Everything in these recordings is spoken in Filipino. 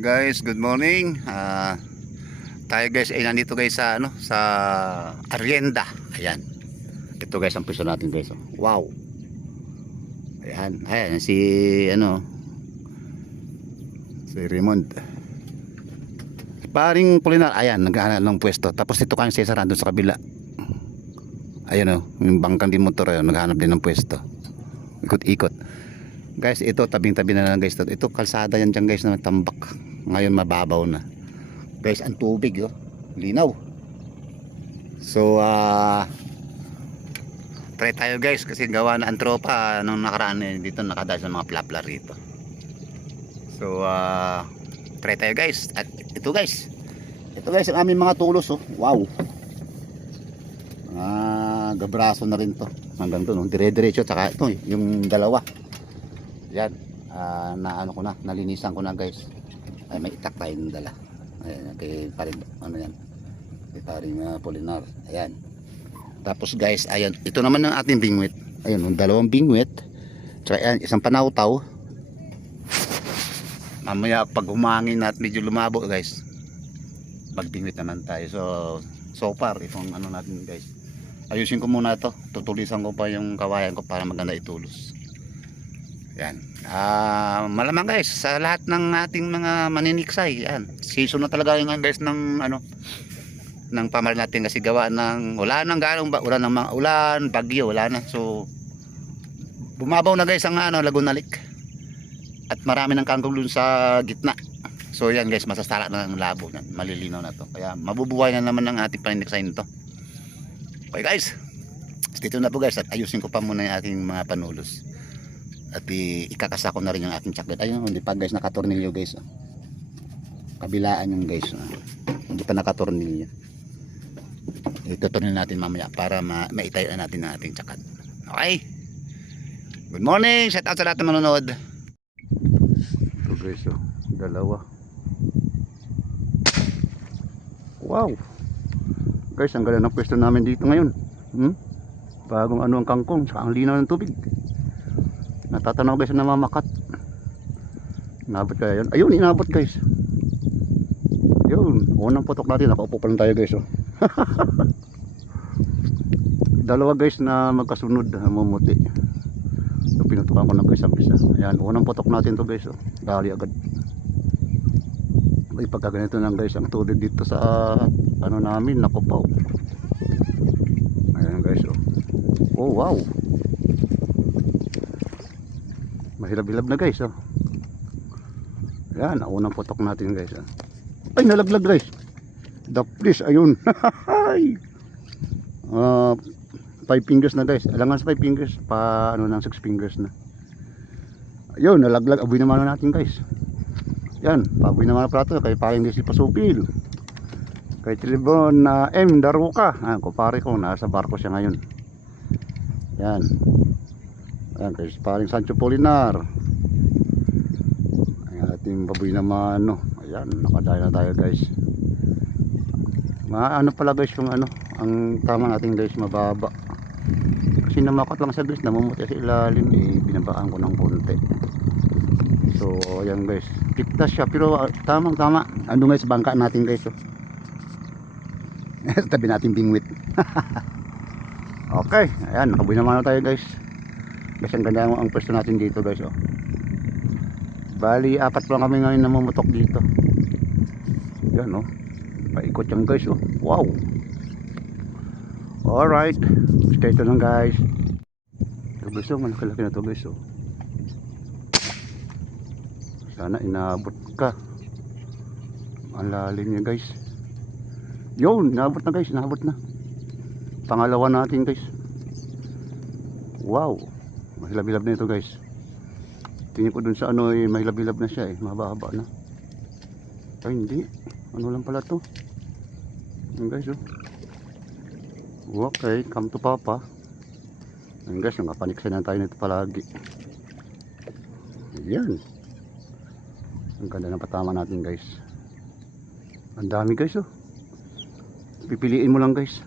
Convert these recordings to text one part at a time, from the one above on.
Okay guys, good morning. Tayo guys ay nandito guys sa sa Arrienda. Ayan. Ito guys ang piso natin guys. Oh. Wow. Ayan, ayan si si Raymond. Paring Polinar, ayan, naghahanap ng pwesto. Tapos ito kayong Cesar doon sa kabila. Ayan oh, yung bangkang din motor ayun, naghahanap din ng pwesto. Ikot-ikot. Guys, ito tabing-tabi na lang guys. Ito kalsada yan dyan guys na tambak. Ngayon mababaw na. Guys, ang tubig oh. Linaw. So try tayo guys kasi gawa na ang tropa nung nakaraan dito nakadaan sa mga plapla rito. So try tayo guys. At ito guys. Ito guys ang aming mga tulos oh. Wow. Gabraso na rin to. Hanggang doon, no? Dire-diretso tsaka ito yung dalawa. Yan, naano ko na, nalinisan ko na guys. Ay may itak tayong dala. Ayan, kay paring yan. Kay paring Polinar. Ayan. Tapos guys, ayan, ito naman ang ating bingwit. Ayun, yung dalawang bingwit. Tsaka ayan, isang panawtaw. Mamaya pag humangin at medyo lumabo guys, magbingwit naman tayo. So far, itong natin guys. Ayusin ko muna to. Tutulisan ko pa yung kawayan ko para maganda itulos. Yan. Malamang guys sa lahat ng ating mga maniniksay, yan. Season na talaga yung guys ng ng pamar natin kasi gawa ng wala nang ganong wala nang mga ulan, bagyo, wala na. So bumabaw na guys ang Laguna Lake. At marami ng kangkong dun sa gitna. So yan guys, masasara na ng labo yan. Malilinaw na to. Kaya mabubuhay na naman ng ating paniniksay nito. Okay guys, dito na po guys at ayusin ko pa muna yung ating mga panulos at ikakasa ko na rin yung aking chocolate. Ayun, hindi pa guys nakatornilyo guys. Kabilaan yung guys, hindi pa nakatornilyo. Itutornil natin mamaya para maitayo na natin ang ating chocolate. Okay, good morning, shout out sa lahat ng manonood. Ito guys, dalawa. Wow guys, ang ganda ng pwesto namin dito ngayon. Bagong ang kangkong, saka ang linaw ng tubig. Natatanaw guys na namamakat. Inabot kaya yun. Ayun, inabot guys. Yun, unang putok natin. Nakaupo pa lang tayo guys. Dalawa guys na magkasunod, mumuti. So pinutukan ko na guys ang isa. Ayan, unang putok natin to guys. Dali agad. Ay, pagka ganito lang guys ang tubig dito sa namin, nakupaw. Ayan guys oh wow, mahilab-hilab na guys Ayan, unang putok natin guys Ay, nalaglag guys. The please, ayun. 5 fingers na guys. Alangan sa 5 fingers pa ng 6 fingers na. Ayun, nalaglag. Aboy naman natin guys. Yan, paboy naman na plato kay paring si Pasupil. Kay Tilibon na M. Daruka. Kumpare ko, nasa barko siya ngayon. Yan. Ayan, kay paring Sancho Polinar. Ayan, ating baboy naman ayan, nakadaya na tayo guys. Pala guys yung ang tama natin guys, mababa. Kasi namakot lang siya guys, namumuti sa ilalim, binabaan ko ng konti. So ayan guys, piktas siya pero tamang tama. Ando guys, bangka natin guys tabi natin bingwit. Okay, ayan, nakabuhay naman na tayo guys. Guys, ang ganda ang pwesto natin dito guys Bali, 4 lang kami ngayon namumutok dito. Yan paikot yan guys Wow. Alright, stay tuned lang guys. Ito guys malaki-laki na to guys Sana inabot ka. Ang lalim niya guys. Yun, inabot na guys, inabot na. Pangalawa natin guys. Wow, mahilab-hilab na ito guys. Tingin ko dun sa mahilab-hilab na siya mahaba-haba na. Ay hindi, lang pala to. Yan guys Okay, come to papa. Yan guys, nakapaniksan na tayo nito palagi. Yan. Ang ganda ng patama natin guys. Ang dami guys Pipiliin mo lang guys.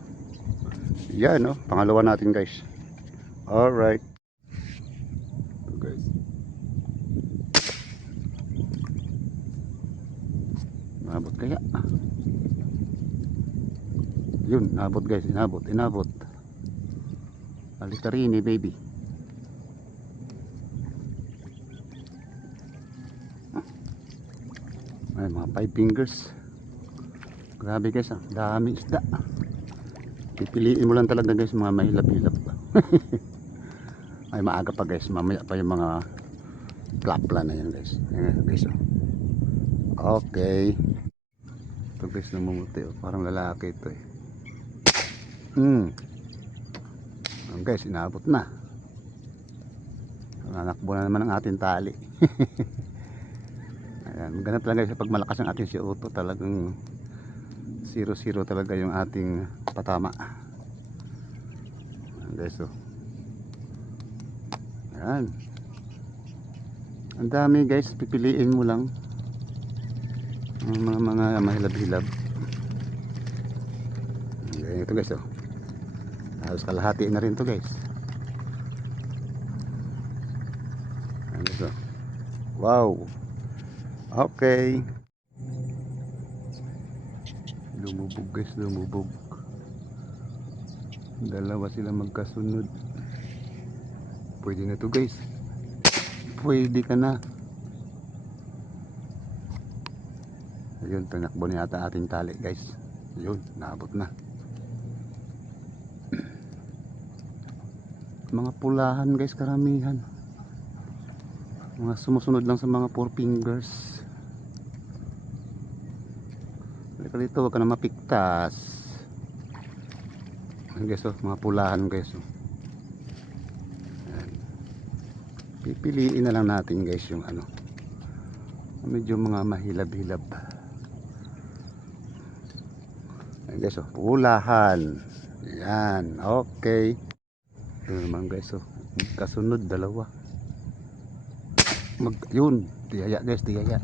Yan pangalawa natin guys. Alright. Inabot kaya. Yun, inabot guys, inabot. Halika rin eh, baby. Ay, mga 5 fingers. Grabe guys, dami isda. Pipiliin mo lang talaga guys, mga mahilap-hilap. Ay, maaga pa guys, mamaya pa yung mga plapla na yan guys. Ayan guys, oh. Okay. Ito guys, namumuti, oh. Parang lalaki ito eh. Guys, inabot na. Nanakbo na naman ang ating tali. Ayan, maganda talaga guys, pag malakas ang ating CO2, talagang 0-0 talaga yung ating patama. Ayan guys, oh. Ayan. Ang dami guys, pipiliin mo lang ang mga mahilab-hilab. Ayan, ito guys, oh. Halos kalahati na rin to guys. Ayan guys, oh. Wow. Okay. Lumubog guys, lumubog. Dalawa sila magkasunod. Pwede na to guys. Pwede ka na. Ayun, tinakbo na yata ating tali guys. Ayun, naabot na. Mga pulahan guys, karamihan. Mga sumusunod lang sa mga 4 fingers. Halika dito, huwag ka na mapiktas. Ayan guys, oh, mga pulahan guys, oh. Ayan. Pipiliin na lang natin guys yung ano, medyo mga mahilab-hilab. Ayan guys, oh, pulahan. Ayan, okay. Ito naman guys, oh, kasunod dalawa. Yun, tiyaya guys, tiyaya.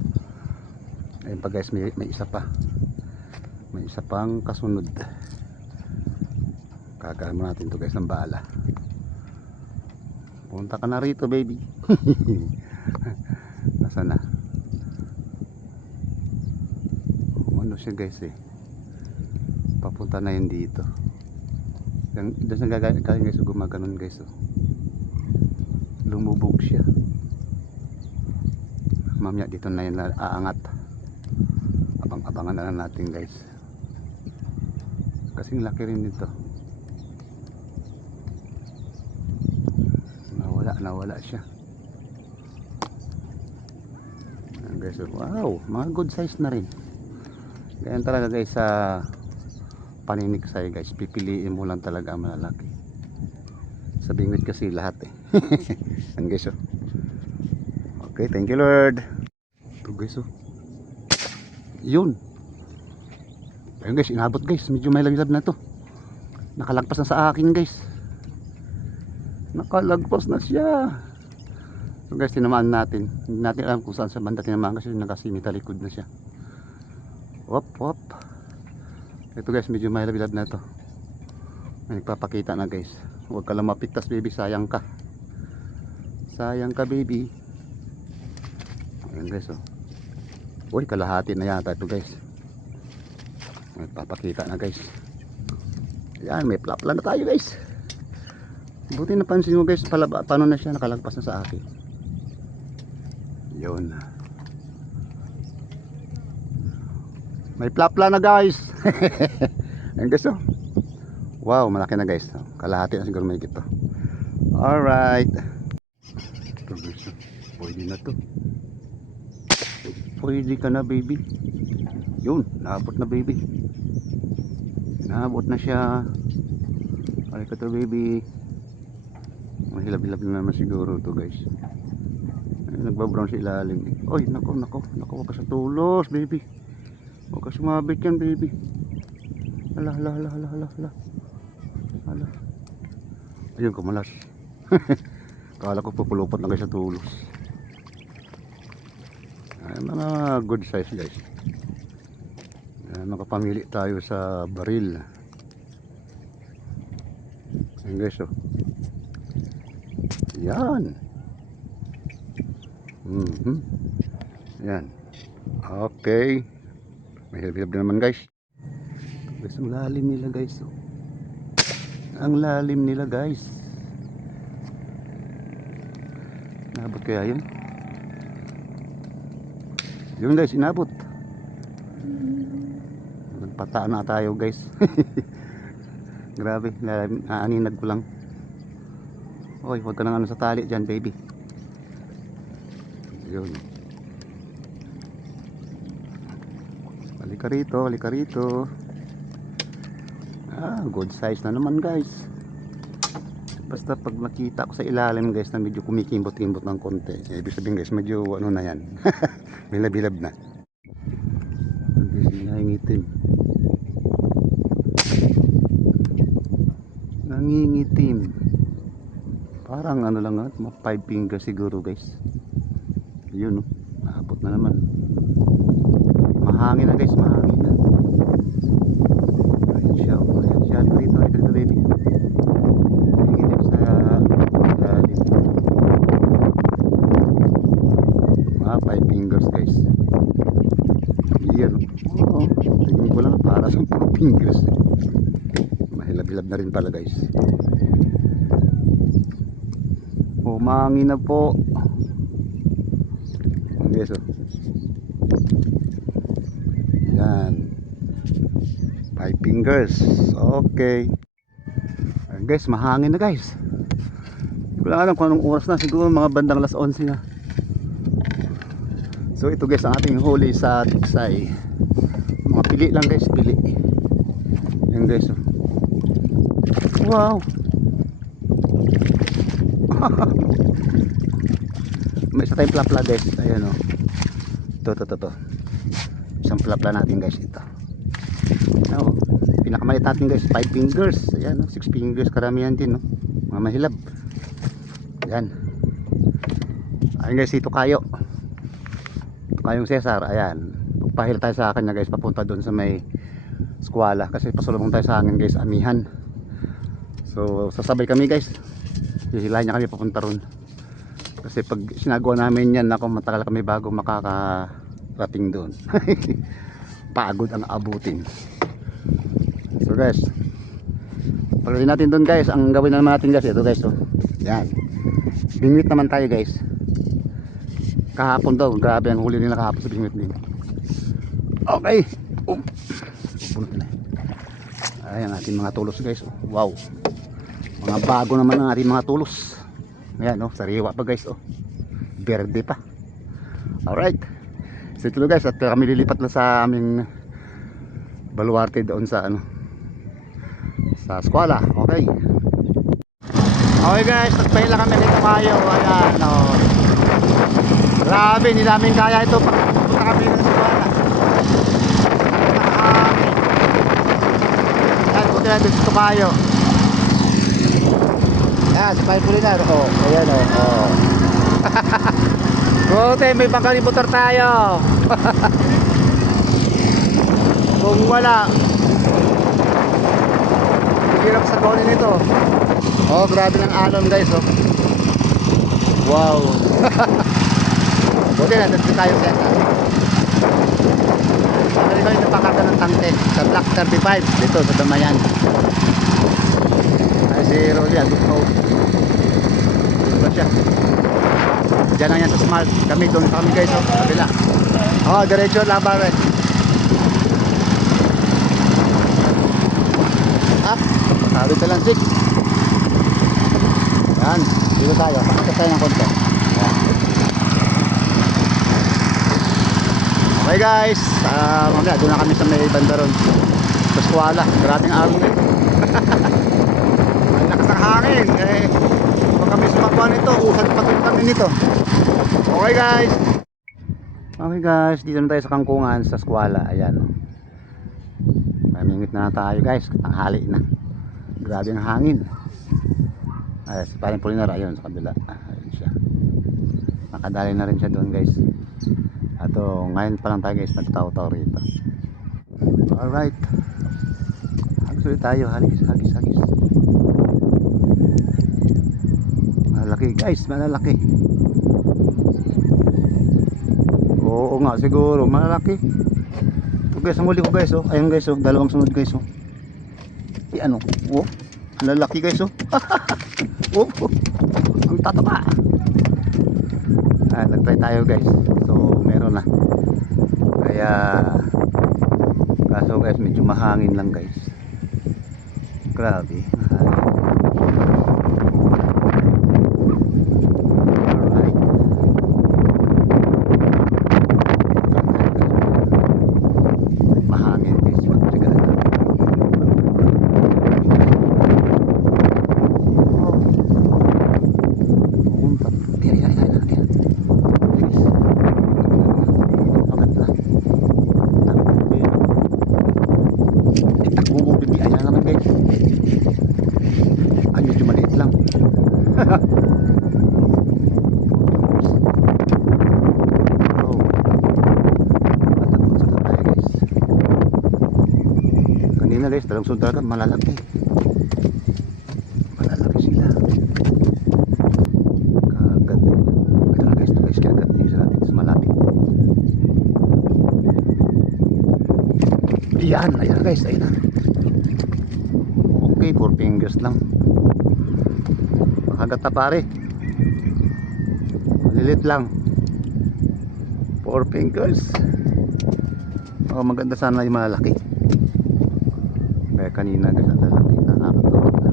Ayun pa guys, may isa pa. May isa pang kasunod. Kagaan mo natin to guys ng bala. Punta ka na rito baby. Nasaan na? Ano siya guys eh, papunta na yun dito. Doon sa gagaling guys, gumaganon guys, oh. Lumubog siya. Mamaya dito na yun aangat. Abang-abangan na lang natin guys, kasing laki rin nito. Nawala siya. Ayan guys, wow, mga good size na rin. Ganyan talaga guys sa paniniksay guys, pipiliin mo lang talaga ang malalaki. Sa bingwit kasi lahat eh. Ayan guys, oh. Okay, thank you Lord. Ito guys, oh. Yun. Ayun guys, inabot guys, medyo may lagilab na to. Nakalagpas na sa akin guys. Nakalagpas na siya. So guys, tinamaan natin. Hindi natin alam kung saan sa banda tinamaan kasi nakasimita likod na siya. Wop wop. Ito guys, medyo may lagilab na to. May nagpapakita na guys. Huwag ka lang mapiktas baby, sayang ka. Sayang ka baby. Ayan guys, oh. Uy, kalahati na yata ito guys. Nagpapakita na guys. Yan, may plapla na tayo guys. Buti napansin mo guys, paano na siya nakalagpas na sa akin. Yun. May plapla na guys. Ayan guys, oh. Wow, malaki na guys. Kalahati na siguro may gito. Alright. Ito guys, pwede na to. Pwede ka na baby. Yun, naabot na baby. Naabot na siya. Halika to baby. Mahilab-hilab na naman siguro to guys. Ay, nagbabrown sa ilalim eh. Oy, nako, huwag ka sa tulos baby. Huwag ka sumabit yan baby. Hala. Ayun, kumalas. Kala ko pupulupot na guys sa tulos. Ay, mga good size guys. Ay, makapamili tayo sa baril. Ayun guys, oh. Yan. Yan. Okay. May hilab-hilab na naman guys. Guys, ang lalim nila guys. Oh. Ang lalim nila guys. Inabot kaya yun? Yun guys, inabot. Nagpataan na tayo guys. Grabe, naaninag ko lang. Oy, huwag ka nang ano sa tali dyan baby. Yun. Halika rito, halika rito. Ah, good size na naman guys. Basta pag nakita ko sa ilalim guys na medyo kumikimbot-kimbot ng konti, ibig sabihin guys medyo ano na yan. Bilab-bilab na. Guys, nangingitim. Nangingitim. Parang ano lang nga, 5 fingers siguro guys. Yun, maabot na naman. Mahangin na guys, mahangin na. Ayan siya, ayan siya. Dito baby. Nangingitim sa ilalim. 5 fingers guys. Yan, oh, tingin ko lang para sa 4 fingers. Mahilab-hilab na rin pala guys. Humangin na po. Yes, oh. Yan. 5 fingers. Okay. Ayan, guys, mahangin na guys. Hindi ko lang alam kung anong oras na. Siguro mga bandang alas 11 na. So ito guys ang ating huli sa Tiksay. Mga pili lang guys, pili. Yan guys, oh. Wow. May isa tayong plapla guys. Ayan, oh. Ito. Isang plapla natin guys ito. Oh, pinakamalit natin guys 5 fingers. Ayan, oh. 6 fingers karamihan din, oh. Mga mahilab. Ayan. Ayan guys, ito kayo. Ito kayong Cesar. Ayan. Pagpahil tayo sa kanya guys papunta doon sa may eskwela. Kasi pasulubong tayo sa akin guys, amihan. So sasabay kami guys. Hihilahin niya kami papunta ron. Kasi pag sinagawa namin yan, ako matagal kami bago makakarating doon. Pagod ang abutin. So guys, pagdating natin doon guys, ang gawin na naman natin guys, ito guys, oh. Yan. Bingwit naman tayo guys. Kahapon daw, grabe ang huli nila kahapon sa bingwit din. Okay. Bunot na. Ayan ating mga tulos guys, oh. Wow. Mga bago naman ang ating mga tulos. Ayan, oh, sariwa pa guys, oh. Berde pa. Alright. So ito guys, at kami lilipat na sa aming baluarte doon sa ano, sa eskwela. Okay. Okay guys, nagpahila kami dito kayo. Ayan, oh. Grabe, hindi namin kaya ito pag punta kami ng eskwela. Ayan, punta natin dito kayo. Ayan, si Pai Pulinar. Oh, ayan, oh. Buti, may pangkalimutar tayo. Kung wala, hirap sa gawin nito. Oh, grabe ng alon guys, oh. Wow. Buti na, dito tayo sa Sabi ko yung napakata ng tangke sa Block 35 dito sa Damayan. Ay si Rolly, agos mo. Dito ba siya? Diyan lang yan sa Smart. Kami doon kami guys, oh, kabila. Oh, diretso laban rin. Ah, sabi ka lang, Sig. Yan, dito tayo. Pakita tayo ng konti. Yan. Okay guys, mamaya doon na kami sa may bandaron. Sa eskwela, grabing alon eh. Ang lakas ng hangin. Eh, pag kami sumakwa nito, usad patuloy kami nito. Okay guys. Okay guys, dito na tayo sa kangkungan sa eskwela. Ayan. Mamingit na tayo guys, tanghali na. Grabe ang hangin. Ay, si Paring Pulinar, ayun sa kabila. Ayun siya. Nakadali na rin siya doon guys. Ato, ngayon pa lang tayo guys, nagtaw-taw rito. Alright. Hagis ulit tayo, hagis. Malalaki guys, malalaki. Oo nga siguro, malalaki. So guys, ang huli ko guys, oh. Ayun guys, oh. Dalawang sunod guys, oh. Ano? Oh. Ang lalaki guys, oh. Oh. Ang tataba. Nagtry tayo guys. So meron na. Kaya kaso guys, medyo mahangin lang guys. Grabe. Alright. Mahangin guys. Magtigalan na. Kanina guys, dalawang sundagan malalaki. Malalaki sila. Kagat. Ito na guys, ito guys, kagat niyo sa natin sa malapit. Yan, ayan guys, ayan na. Okay, 4 fingers lang. Makagat na pare. Malilit lang. 4 fingers. Oh, maganda sana yung malalaki. Kaya kanina guys, ang lalaki na nakakatawa na.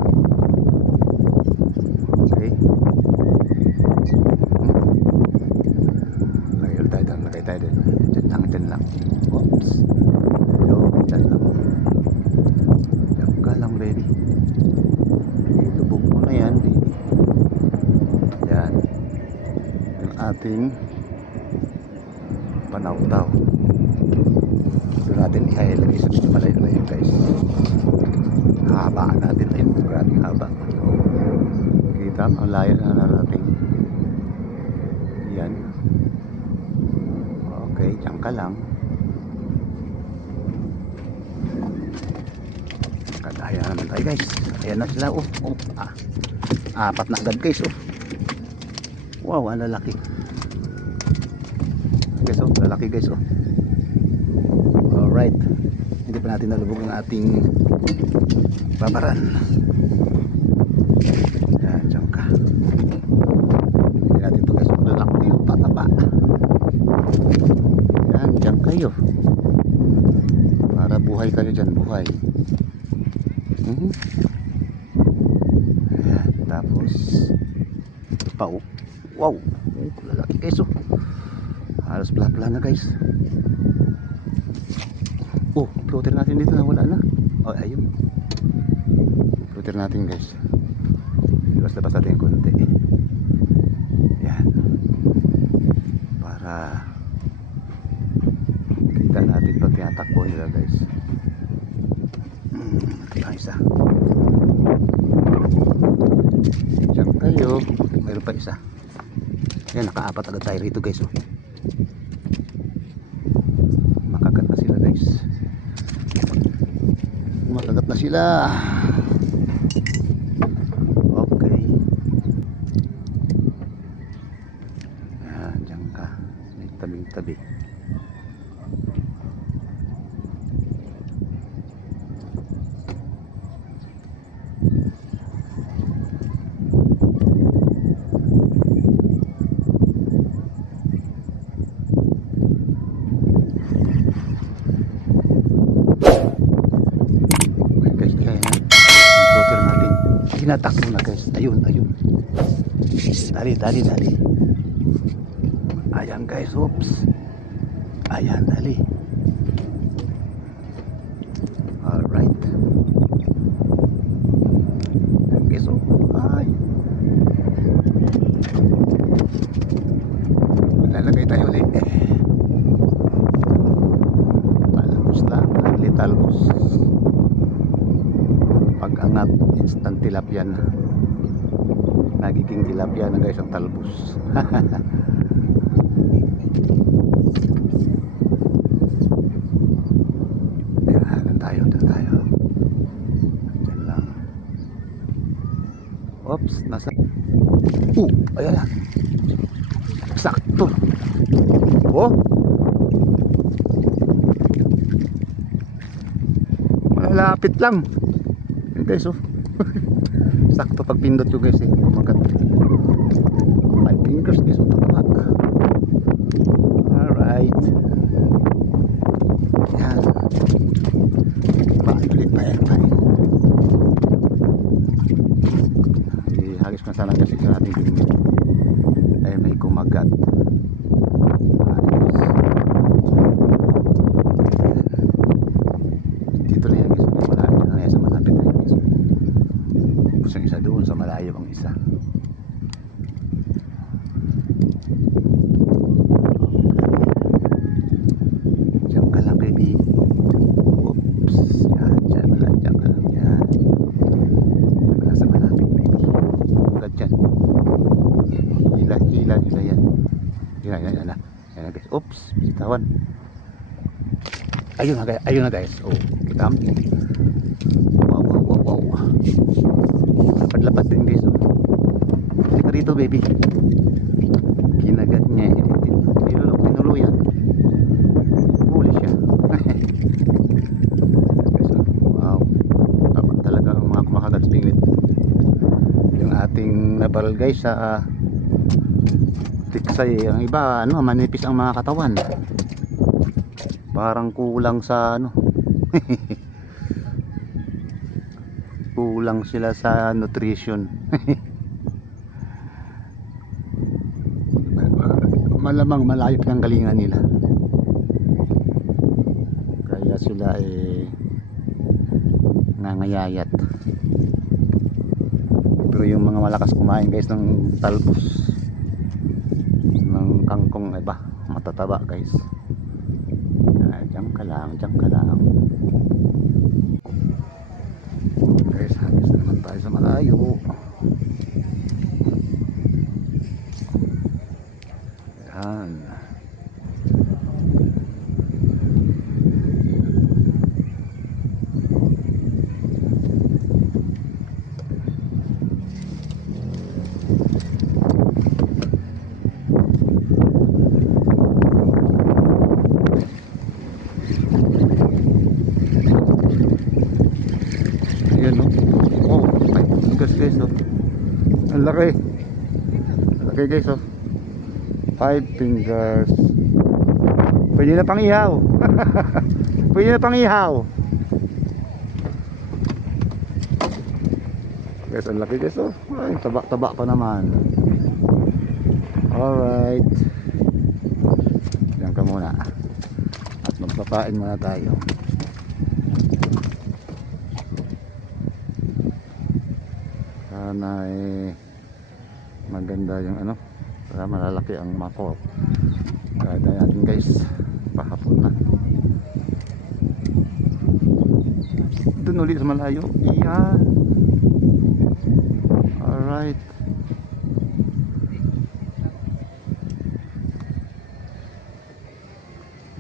Okay. Lagay tayo din. Dyan lang. Oops. Dyan lang. Dyan ka lang baby. Lubog mo na yan baby. Yan. Yung ating panautaw. Ito natin ihailagay sa medyo malayo na yun guys. Habaan natin ayun. Maraming haba. Kita ang layo na narating. Yan. Okay, dyan ka lang. Kagaya naman tayo guys. Ayan na sila. Apat na agad guys. Wow, ang lalaki. Guys, lalaki guys. Alright. Hindi pa natin nalubog ang ating babaran. Yan, dyan ka. Hindi natin ito guys. Lalaki yung pataba. Yan, dyan kayo. Para buhay kayo dyan, buhay. Yan, tapos pa, wow, lalaki guys. Halos bla na guys. Floater natin dito na wala na. Ayun. Floater natin guys. Labas natin konti. Yan. Para kita natin pag tinatakbo nila guys. Ito lang isa. Diyan kayo. Mayroon pa isa. Yan, nakaapat agad tayo rito guys. Makagat na sila guys. Makagat na sila. Okay. Yan, dyan ka. May tabing-tabi. Tinatakbo na guys. Ayun. Dali. Ayan guys. Oops. Ayan, dali. Alright. Okay, so. Ay. Lalagay tayo ulit. Talbos lang. Talbos. Pag-angat, instant tilapia na. Nagiging tilapia na guys ang talbos. Doon tayo. Diyan lang. Oops, nasa. Ayan. Sakto. Malapit lang. Yun guys, oh. Sakto pag pindot yun guys, eh. Kumagat. 5 fingers guys, oh. Tama. Alright. Yan. Pain ulit, pain. Ihagis ko na sana kasi sa ating limit. Ay may kumagat. Dito na yan guys, malapit na yan sa malapit na yan guys. Tapos yung isa doon sa malayo ang isa. Diyan ka lang baby. Oops, yan, diyan ka lang yan. Diyan ka lang sa malapit baby. Agad dyan. Hila yan. Yan na guys. Oops, bitawan. Ayun na guys. Oh, kita mo. Wow. Lapad din guys. Oh. Hindi ka rito baby. Kinagat niya eh. Tinuluyan. Huli siya. Wow. Tama talaga ang mga kumakagat pingwit. Yung ating nabaral guys sa tiksay. Ang iba manipis ang mga katawan. Parang kulang sa kulang sila sa nutrition. Malamang malayo ang galingan nila, kaya sila nangayayat. Pero yung mga malakas kumain guys ng talbos, ng kangkong, iba matataba guys. Diyan ka lang guys, hagis na naman tayo sa malayo. Yan. Guys, oh. Ang laki guys, oh. 5 fingers. Pwede na pang ihaw. Pwede na pang ihaw guys, ang laki guys, oh. Ay, taba pa naman. Alright, diyan ka muna at magpapain muna tayo. Sana maganda yung para malalaki ang mako. Kaya natin guys, pahapon na. Doon ulit sa malayo. Iyan. Alright.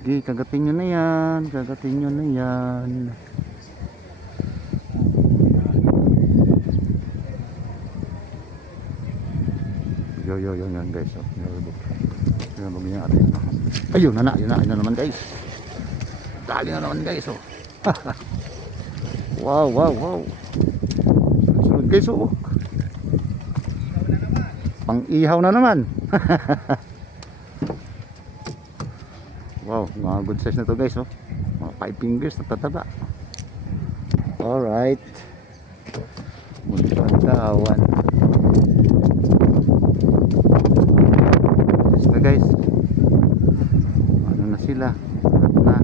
Sige, kagatin nyo na yan. Yan guys, oh. Ayun na naman guys. Dali na naman guys, oh. Wow. Sunod guys, oh. Pang ihaw na naman. Wow, mga good size na to guys, oh. Mga 5 fingers na tataba. Alright, muli pantawan. Guys, ano na sila, at na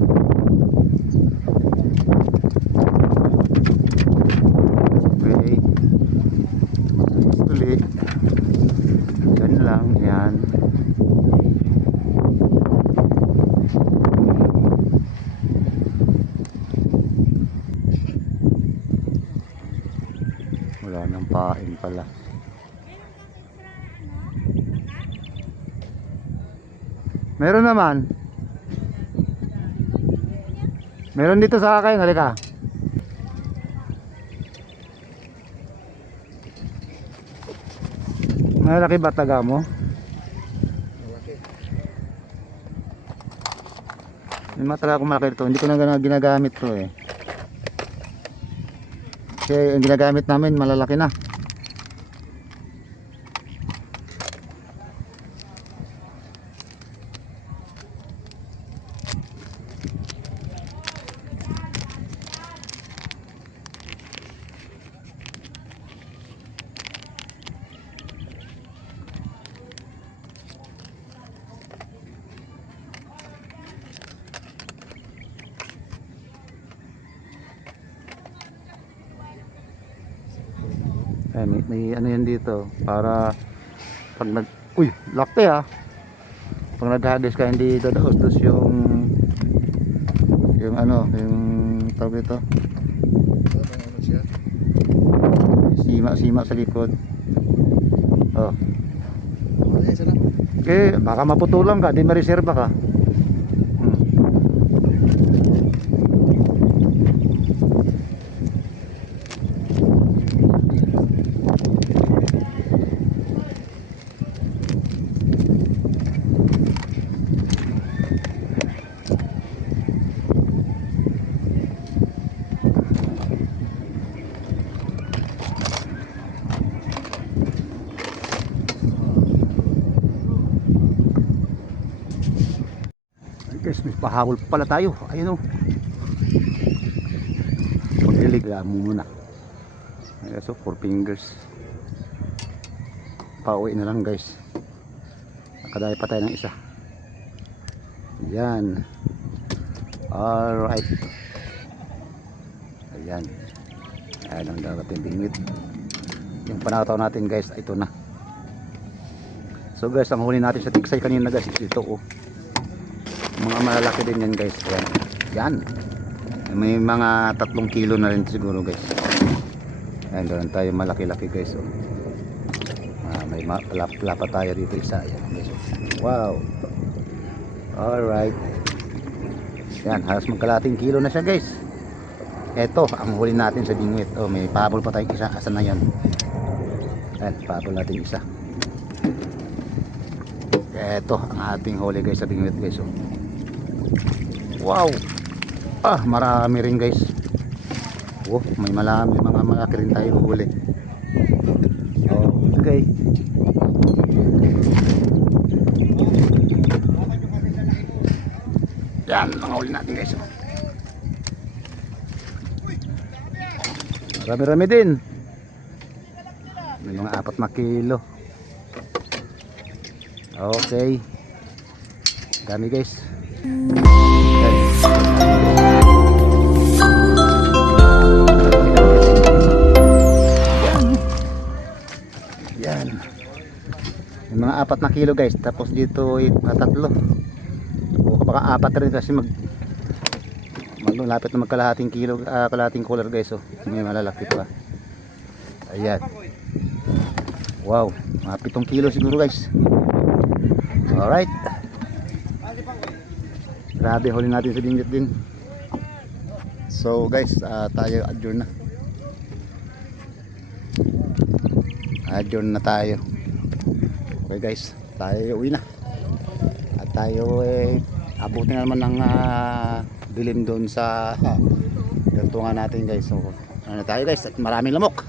okay, tuloy yan lang yan. Wala nang pain pala. Meron naman. Meron dito sa akin, halika. Malaki ba taga mo? Malaki. May mga taga ko malaki dito. Hindi ko na ginagamit to eh. Kasi ang ginagamit namin malalaki na. May ano yan dito para pag nag lakte pag naghagis ka hindi dadaos yung ano yung tawag ito sima sa likod. Oh, okay, baka maputulan ka, di ma-reserva ka. Guys, may pahabol pala tayo. Ayun o. Maglilig mo muna. So 4 fingers. Pauwi na lang guys. Nakadaya pa tayo ng isa. Ayan. Alright. Ayan. Ayan ang dagat yung bingwit. Yung panataw natin guys, ito na. So guys, ang huli natin sa tiksay kanina guys, ito oh. Mga malalaki din yan guys. Yan. Yan. May mga 3 kilo na rin siguro guys. Ayan, doon tayo malaki-laki guys. Oh. May palapa tayo dito isa. Ayan, guys. Wow. Alright. Yan, halos magkalating kilo na siya guys. Ito, ang huli natin sa bingwit. Oh, may pahabol pa tayong isa. Asan na yan? Ayan, pahabol natin isa. Ito, ang ating huli guys sa bingwit guys. Oh. Wow. Marami rin guys. Oh, may mga malaki rin tayo huli. Okay. Yan, mga huli natin guys. Marami-rami din. May mga 4 na kilo. Okay. Dami guys. Yan. May mga 4 na kilo guys. Tapos dito mga 3. O baka 4 rin kasi malapit na magkalahating kilo, kalahating cooler guys. Oh. May malalaki pa. Ayan. Wow, mga 7 kilo siguro guys. Alright. Grabe, huli natin sa bingwit din. So guys, tayo adjourn na. Adjourn na tayo. Okay guys, tayo uwi na. At tayo abutin na naman ng dilim doon sa gantungan natin guys. So ano tayo guys, at maraming lamok.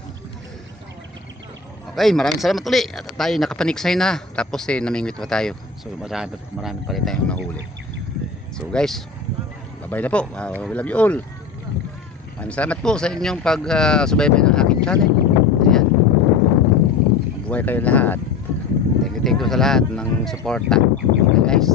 Okay, maraming salamat ulit. At tayo nakapaniksay na. Tapos namingwit pa tayo. So marami pa rin tayong nahuli. So guys, bye-bye na po. We love you all. Maraming salamat po sa inyong pag-subaybay ng aking channel. Ayan. Mabuhay kayo lahat. Thank you sa lahat ng suporta. Okay guys.